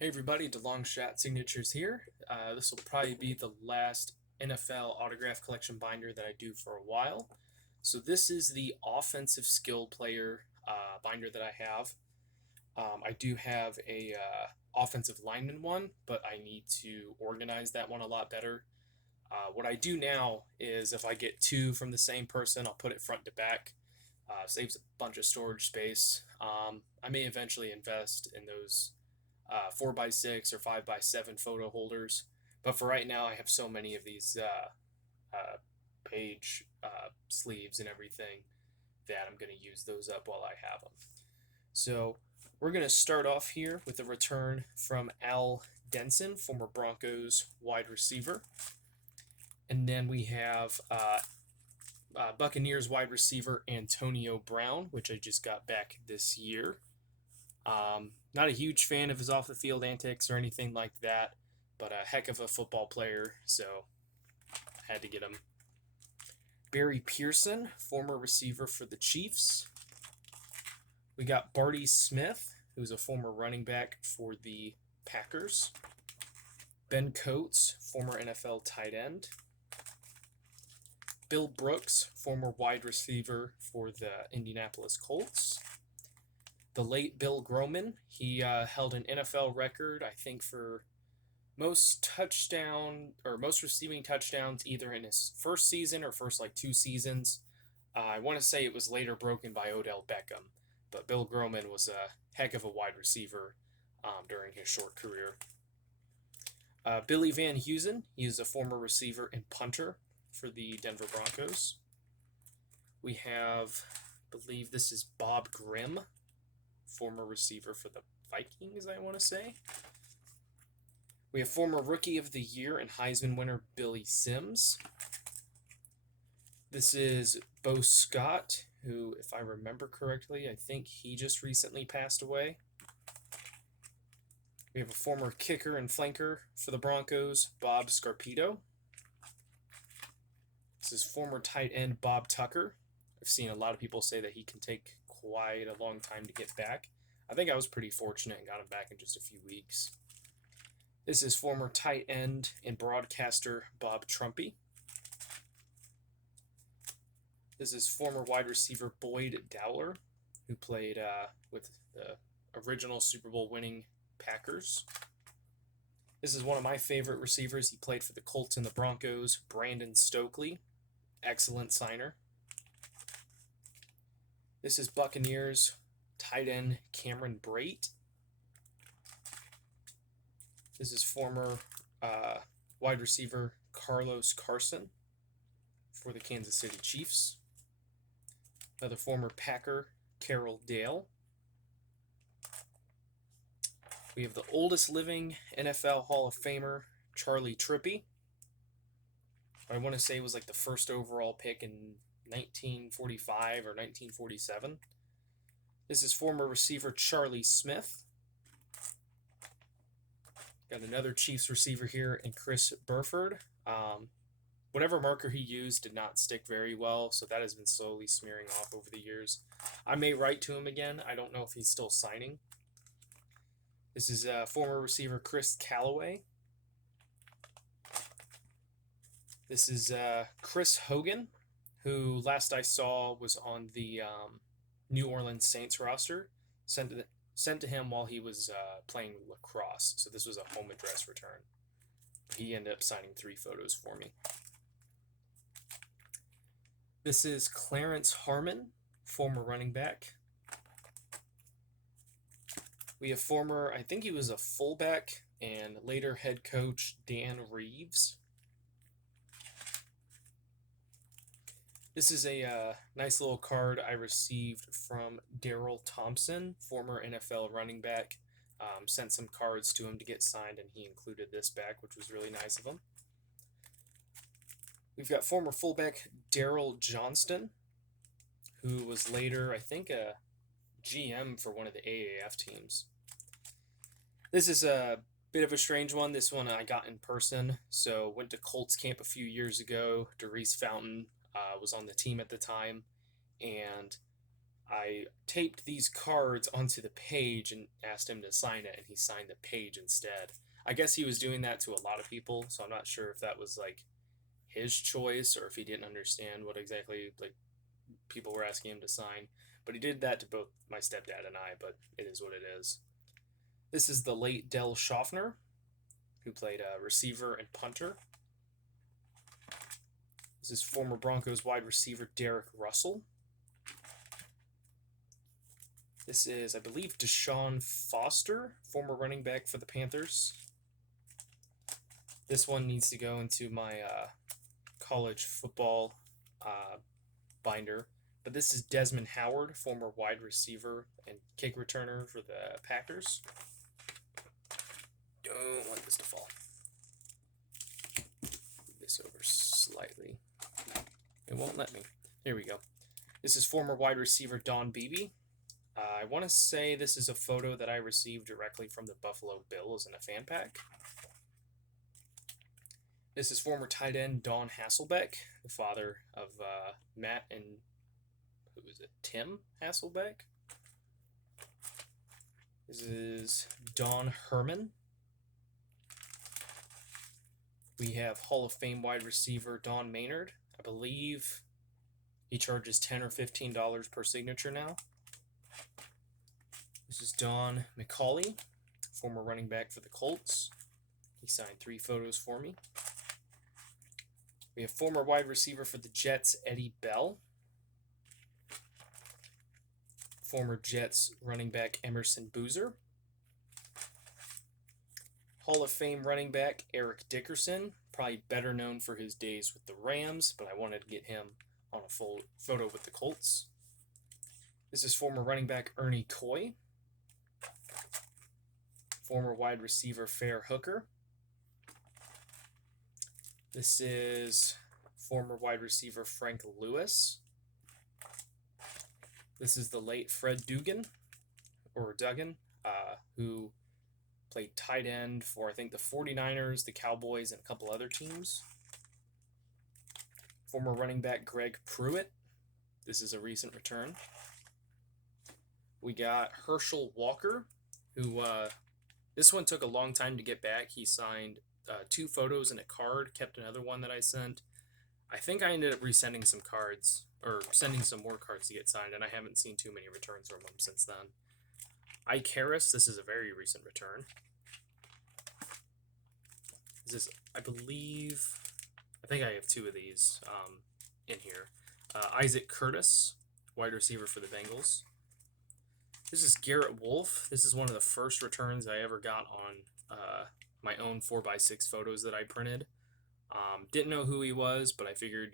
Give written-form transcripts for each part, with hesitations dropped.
Hey everybody, DeLong Shot Signatures here. This will probably be the last NFL autograph collection binder that I do for a while. So this is the offensive skill player binder that I have. I do have a offensive lineman one, but I need to organize that one a lot better. What I do now is if I get two from the same person, I'll put it front to back. Saves a bunch of storage space. I may eventually invest in those 4x6 or 5x7 photo holders. But for right now, I have so many of these page sleeves and everything that I'm going to use those up while I have them. So we're going to start off here with a return from Al Denson, former Broncos wide receiver. And then we have Buccaneers wide receiver Antonio Brown, which I just got back this year. Not a huge fan of his off the field antics or anything like that, but a heck of a football player, so I had to get him. Barry Pearson, former receiver for the Chiefs. We got Barty Smith, who's a former running back for the Packers. Ben Coates, former NFL tight end. Bill Brooks, former wide receiver for the Indianapolis Colts. The late Bill Groman, he held an NFL record, I think, for most receiving touchdowns either in his first season or first like 2 seasons. I want to say it was later broken by Odell Beckham, but Bill Groman was a heck of a wide receiver during his short career. Billy Van Heusen, he is a former receiver and punter for the Denver Broncos. We have, I believe this is Bob Grimm, former receiver for the Vikings, I want to say. We have former Rookie of the Year and Heisman winner Billy Sims. This is Bo Scott, who, if I remember correctly, I think he just recently passed away. We have a former kicker and flanker for the Broncos, Bob Scarpito. This is former tight end Bob Tucker. I've seen a lot of people say that he can take quite a long time to get back. I think I was pretty fortunate and got him back in just a few weeks. This is former tight end and broadcaster Bob Trumpy. This is former wide receiver Boyd Dowler, who played with the original Super Bowl winning Packers. This is one of my favorite receivers. He played for the Colts and the Broncos, Brandon Stokely. Excellent signer. This is Buccaneers tight end Cameron Brate. This is former wide receiver Carlos Carson for the Kansas City Chiefs. Another former Packer, Carroll Dale. We have the oldest living NFL Hall of Famer, Charlie Trippi. I want to say it was like the first overall pick in 1945 or 1947. This is former receiver Charlie Smith. Got another Chiefs receiver here in Chris Burford. Whatever marker he used did not stick very well, so that has been slowly smearing off over the years. I may write to him again. I don't know if he's still signing. This is former receiver Chris Callaway. This is Chris Hogan, who last I saw was on the New Orleans Saints roster. Sent to him while he was playing lacrosse, so this was a home address return. He ended up signing 3 photos for me. This is Clarence Harmon, former running back. We have former, I think he was a fullback, and later head coach Dan Reeves. This is a nice little card I received from Daryl Thompson, former NFL running back. Sent some cards to him to get signed, and he included this back, which was really nice of him. We've got former fullback Daryl Johnston, who was later, I think, a GM for one of the AAF teams. This is a bit of a strange one. This one I got in person. So went to Colts camp a few years ago. Darius Fountain was on the team at the time, and I taped these cards onto the page and asked him to sign it, and he signed the page instead. I guess he was doing that to a lot of people, so I'm not sure if that was like his choice or if he didn't understand what exactly like people were asking him to sign. But he did that to both my stepdad and I, but it is what it is. This is the late Del Schaffner, who played receiver and punter. This is former Broncos wide receiver Derek Russell. This is, I believe, Deshaun Foster, former running back for the Panthers. This one needs to go into my college football binder. But this is Desmond Howard, former wide receiver and kick returner for the Packers. Don't want this to fall. Move this over slightly. It won't let me. Here we go. This is former wide receiver Don Beebe. I want to say this is a photo that I received directly from the Buffalo Bills in a fan pack. This is former tight end Don Hasselbeck, the father of Matt and, who was it, Tim Hasselbeck? This is Don Herman. We have Hall of Fame wide receiver Don Maynard. I believe he charges $10 or $15 per signature now. This is Don McCauley, former running back for the Colts. He signed 3 photos for me. We have former wide receiver for the Jets, Eddie Bell. Former Jets running back Emerson Boozer. Hall of Fame running back Eric Dickerson, probably better known for his days with the Rams, but I wanted to get him on a full photo with the Colts. This is former running back Ernie Coy. Former wide receiver Fair Hooker. This is former wide receiver Frank Lewis. This is the late Fred Duggan, who played tight end for, I think, the 49ers, the Cowboys, and a couple other teams. Former running back Greg Pruitt. This is a recent return. We got Herschel Walker, who this one took a long time to get back. He signed 2 photos and a card, kept another one that I sent. I think I ended up resending some cards, or sending some more cards to get signed, and I haven't seen too many returns from him since then. Ike Harris, this is a very recent return. This is, I think I have 2 of these in here. Isaac Curtis, wide receiver for the Bengals. This is Garrett Wolf. This is one of the first returns I ever got on my own 4x6 photos that I printed. Didn't know who he was, but I figured,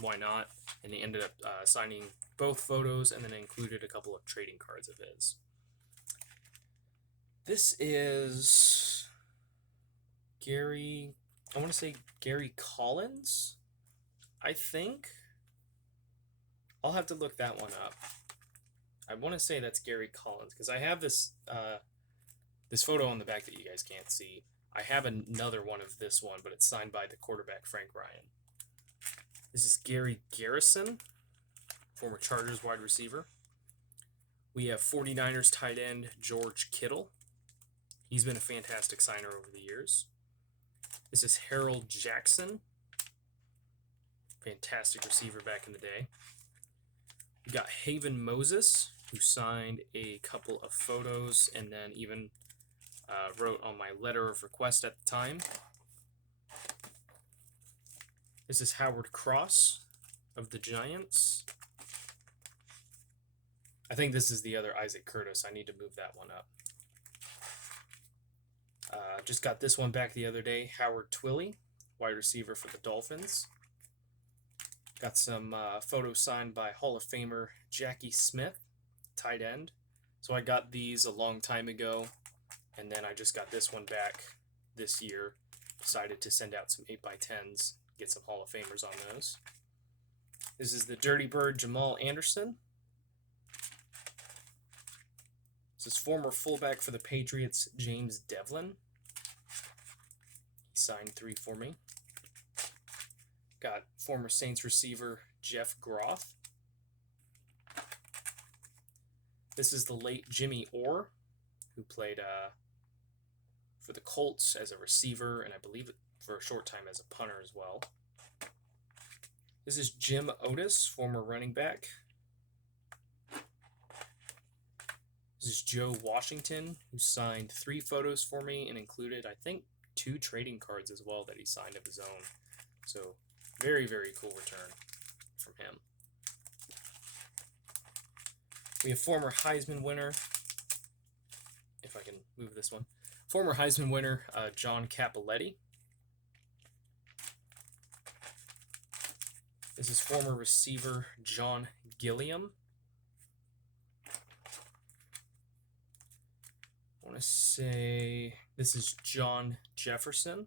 why not? And he ended up signing both photos and then included a couple of trading cards of his. This is Gary Collins, I think. I'll have to look that one up. I want to say that's Gary Collins because I have this this photo on the back that you guys can't see. I have another one of this one, but it's signed by the quarterback Frank Ryan. This is Gary Garrison, former Chargers wide receiver. We have 49ers tight end George Kittle. He's been a fantastic signer over the years. This is Harold Jackson, fantastic receiver back in the day. We got Haven Moses, who signed a couple of photos and then even wrote on my letter of request at the time. This is Howard Cross of the Giants. I think this is the other Isaac Curtis. I need to move that one up. Just got this one back the other day. Howard Twilley, wide receiver for the Dolphins. Got some photos signed by Hall of Famer Jackie Smith, tight end. So I got these a long time ago, and then I just got this one back this year. Decided to send out some 8x10s, get some Hall of Famers on those. This is the Dirty Bird Jamal Anderson. This is former fullback for the Patriots, James Devlin. He signed 3 for me. Got former Saints receiver, Jeff Groth. This is the late Jimmy Orr, who played for the Colts as a receiver, and I believe for a short time as a punter as well. This is Jim Otis, former running back. This is Joe Washington, who signed 3 photos for me and included, I think, 2 trading cards as well that he signed of his own. So, very, very cool return from him. We have former Heisman winner, if I can move this one, former Heisman winner John Cappelletti. This is former receiver John Gilliam. I want to say this is John Jefferson.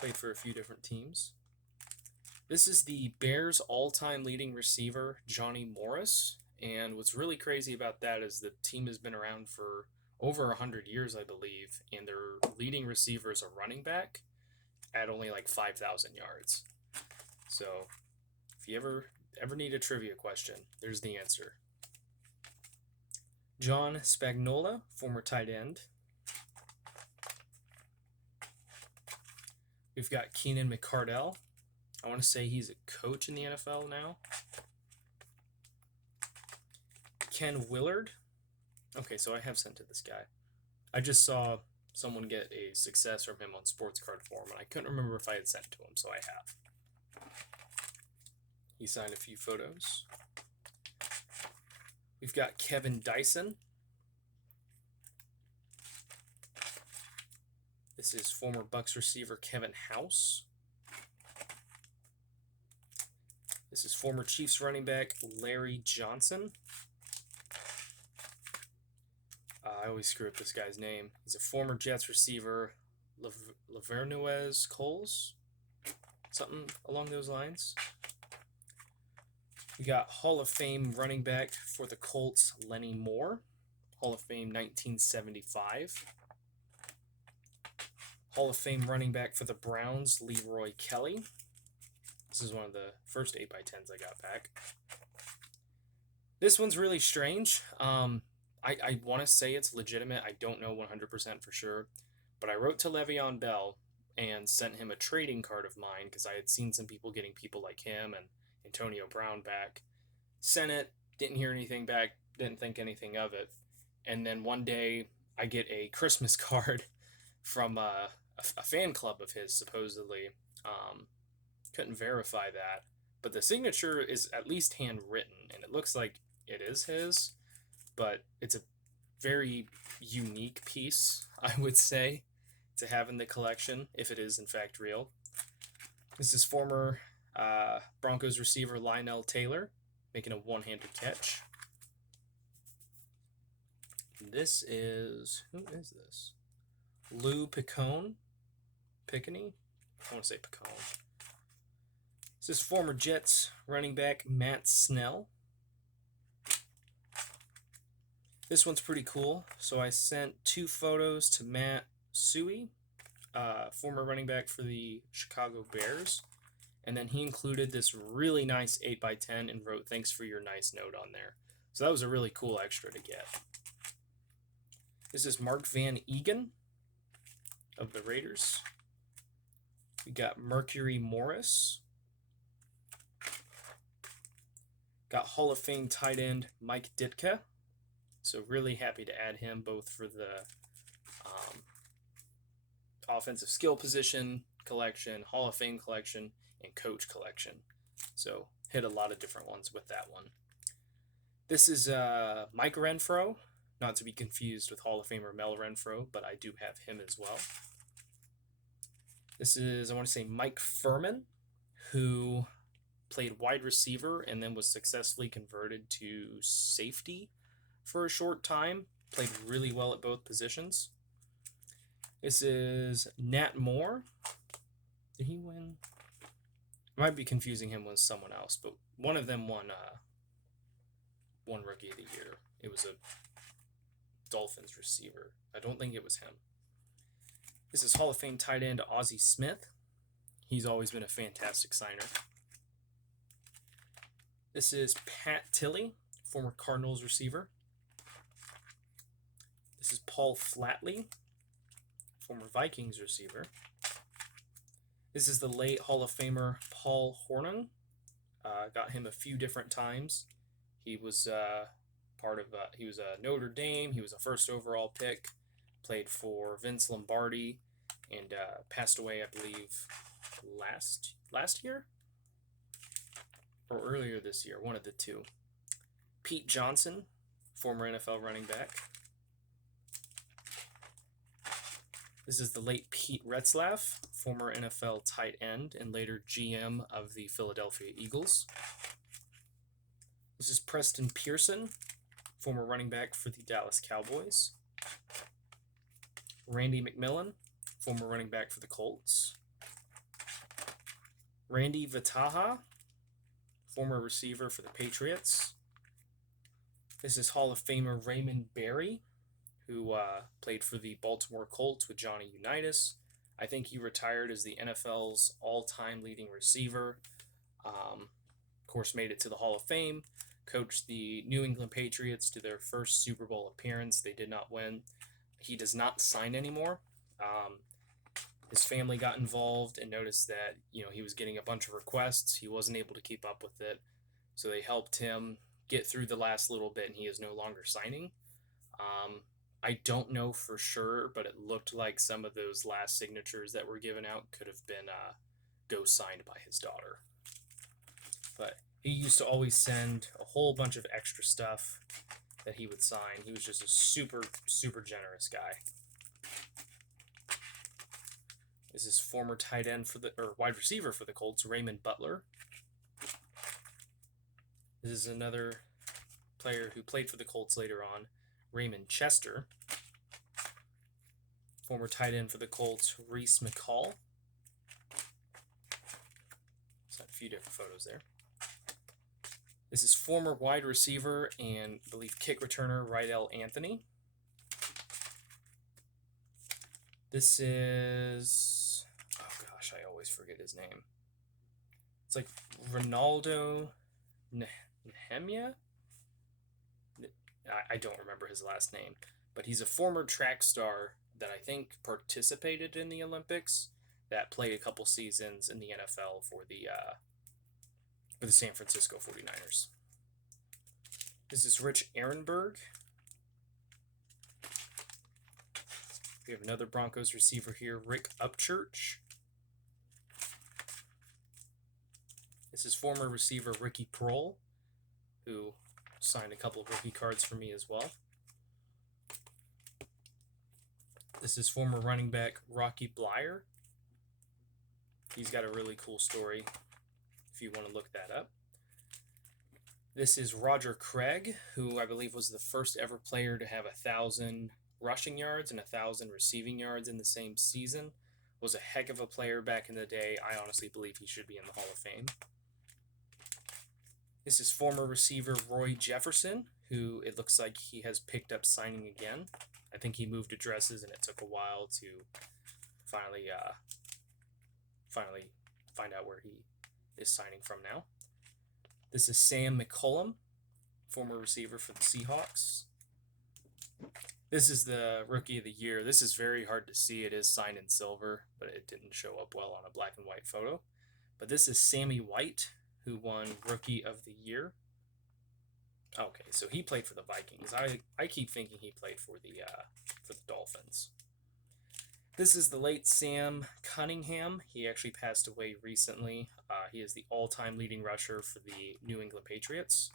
Played for a few different teams. This is the Bears' all-time leading receiver, Johnny Morris. And what's really crazy about that is the team has been around for over 100 years, I believe, and their leading receiver is a running back at only like 5,000 yards. So if you ever need a trivia question, there's the answer. John Spagnuolo, former tight end. We've got Keenan McCardell. I want to say he's a coach in the NFL now. Ken Willard. Okay, so I have sent to this guy. I just saw someone get a success from him on Sports Card Forum, and I couldn't remember if I had sent to him, so I have. He signed a few photos. We've got Kevin Dyson. This is former Bucs receiver Kevin House. This is former Chiefs running back Larry Johnson. I always screw up this guy's name. He's a former Jets receiver, Lavernouez Coles, something along those lines. We got Hall of Fame running back for the Colts, Lenny Moore, Hall of Fame 1975. Hall of Fame running back for the Browns, Leroy Kelly. This is one of the first 8x10s I got back. This one's really strange. I want to say it's legitimate. I don't know 100% for sure. But I wrote to Le'Veon Bell and sent him a trading card of mine because I had seen some people getting people like him and Antonio Brown back. Sent it, didn't hear anything back, didn't think anything of it. And then one day I get a Christmas card from a fan club of his, supposedly. Couldn't verify that. But the signature is at least handwritten, and it looks like it is his. But it's a very unique piece, I would say, to have in the collection, if it is in fact real. This is former Broncos receiver Lionel Taylor making a one-handed catch. This is, who is this? Lou Piccone? Piccone? I want to say Piccone. This is former Jets running back Matt Snell. This one's pretty cool. So I sent 2 photos to Matt Suey, former running back for the Chicago Bears. And then he included this really nice 8x10 and wrote, "Thanks for your nice note" on there. So that was a really cool extra to get. This is Mark Van Egan of the Raiders. We got Mercury Morris. Got Hall of Fame tight end Mike Ditka. So really happy to add him both for the offensive skill position collection, Hall of Fame collection, and coach collection. So hit a lot of different ones with that one. This is Mike Renfro, not to be confused with Hall of Famer Mel Renfro, but I do have him as well. This is, I want to say, Mike Furman, who played wide receiver and then was successfully converted to safety for a short time. Played really well at both positions. This is Nat Moore. Did he win? I might be confusing him with someone else, but one of them won Rookie of the Year. It was a Dolphins receiver. I don't think it was him. This is Hall of Fame tight end Ozzie Smith. He's always been a fantastic signer. This is Pat Tilley, former Cardinals receiver. This is Paul Flatley, former Vikings receiver. This is the late Hall of Famer Paul Hornung. Got him a few different times. He was he was a Notre Dame. He was a first overall pick. Played for Vince Lombardi, and passed away, I believe, last year or earlier this year, one of the two. Pete Johnson, former NFL running back. This is the late Pete Retzlaff, former NFL tight end and later GM of the Philadelphia Eagles. This is Preston Pearson, former running back for the Dallas Cowboys. Randy McMillan, former running back for the Colts. Randy Vitaha, former receiver for the Patriots. This is Hall of Famer Raymond Berry, who played for the Baltimore Colts with Johnny Unitas. I think he retired as the NFL's all-time leading receiver. Of course, made it to the Hall of Fame. Coached the New England Patriots to their first Super Bowl appearance. They did not win. He does not sign anymore. His family got involved and noticed that he was getting a bunch of requests. He wasn't able to keep up with it, so they helped him get through the last little bit, and he is no longer signing. I don't know for sure, but it looked like some of those last signatures that were given out could have been ghost signed by his daughter. But he used to always send a whole bunch of extra stuff that he would sign. He was just a super, super generous guy. This is former tight end wide receiver for the Colts, Raymond Butler. This is another player who played for the Colts later on, Raymond Chester. Former tight end for the Colts, Reese McCall. So a few different photos there. This is former wide receiver and, I believe, kick returner, Rydell Anthony. This is, oh gosh, I always forget his name. It's like Ronaldo Nehemia? I don't remember his last name, but he's a former track star that I think participated in the Olympics, that played a couple seasons in the NFL for the San Francisco 49ers. This is Rich Ehrenberg. We have another Broncos receiver here, Rick Upchurch. This is former receiver Ricky Prohl, who signed a couple of rookie cards for me as well. This is former running back Rocky Bleier. He's got a really cool story if you want to look that up. This is Roger Craig, who I believe was the first ever player to have 1,000 rushing yards and 1,000 receiving yards in the same season. Was a heck of a player back in the day. I honestly believe he should be in the Hall of Fame. This is former receiver Roy Jefferson, who it looks like he has picked up signing again. I think he moved addresses, and it took a while to finally find out where he is signing from now. This is Sam McCollum, former receiver for the Seahawks. This is the Rookie of the Year. This is very hard to see. It is signed in silver, but it didn't show up well on a black and white photo. But this is Sammy White, who won Rookie of the Year. Okay, so he played for the Vikings. I keep thinking he played for the Dolphins. This is the late Sam Cunningham. He actually passed away recently. He is the all-time leading rusher for the New England Patriots.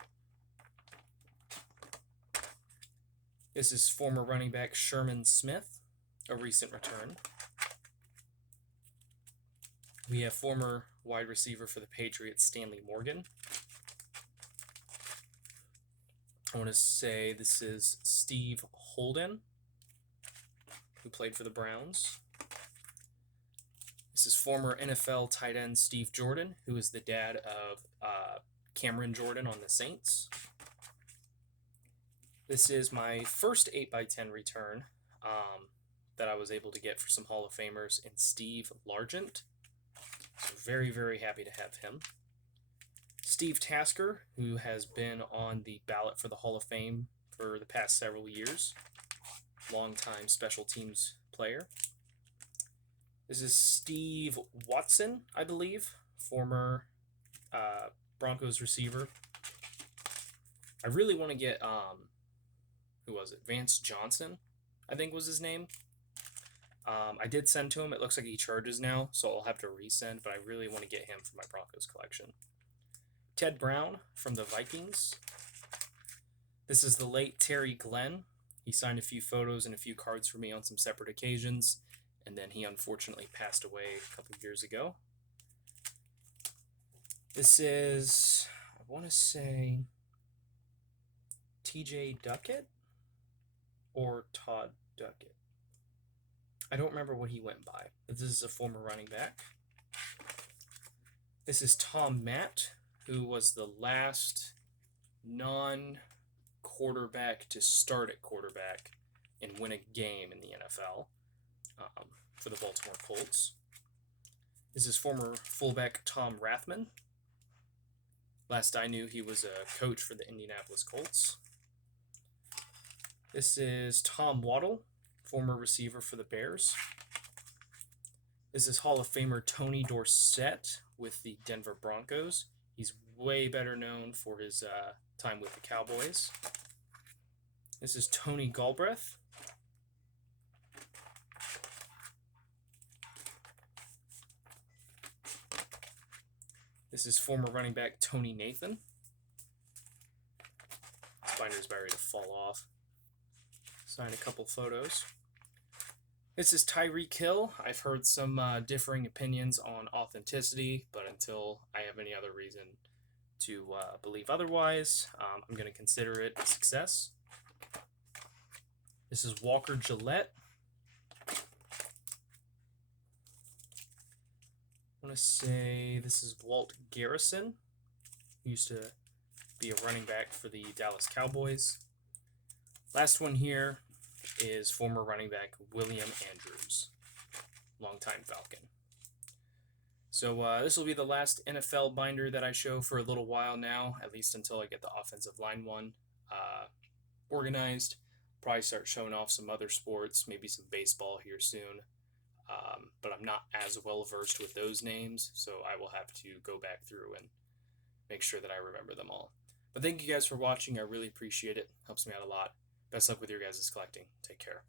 This is former running back Sherman Smith, a recent return. We have former wide receiver for the Patriots, Stanley Morgan. I want to say this is Steve Holden, who played for the Browns. This is former NFL tight end Steve Jordan, who is the dad of Cameron Jordan on the Saints. This is my first 8x10 return that I was able to get for some Hall of Famers in Steve Largent. So very, very happy to have him. Steve Tasker, who has been on the ballot for the Hall of Fame for the past several years. Longtime special teams player. This is Steve Watson, I believe, former Broncos receiver. I really want to get who was it? Vance Johnson, I think was his name. I did send to him. It looks like he charges now, so I'll have to resend, but I really want to get him for my Broncos collection. Ted Brown from the Vikings. This is the late Terry Glenn. He signed a few photos and a few cards for me on some separate occasions, and then he unfortunately passed away a couple years ago. This is, I want to say, TJ Duckett or Todd Duckett. I don't remember what he went by, but this is a former running back. This is Tom Matt, who was the last non-quarterback to start at quarterback and win a game in the NFL for the Baltimore Colts. This is former fullback Tom Rathman. Last I knew, he was a coach for the Indianapolis Colts. This is Tom Waddle, former receiver for the Bears. This is Hall of Famer Tony Dorsett with the Denver Broncos. He's way better known for his time with the Cowboys. This is Tony Galbraith. This is former running back Tony Nathan. This binder's about ready to fall off. Signed a couple photos. This is Tyreek Hill. I've heard some differing opinions on authenticity, but until I have any other reason to believe otherwise, I'm going to consider it a success. This is Walker Gillette. I want to say this is Walt Garrison. He used to be a running back for the Dallas Cowboys. Last one here is former running back William Andrews, longtime Falcon. So this will be the last NFL binder that I show for a little while now, at least until I get the offensive line one organized. Probably start showing off some other sports, maybe some baseball here soon. But I'm not as well versed with those names, so I will have to go back through and make sure that I remember them all. But thank you guys for watching. I really appreciate it. Helps me out a lot. Best luck with your guys' collecting. Take care.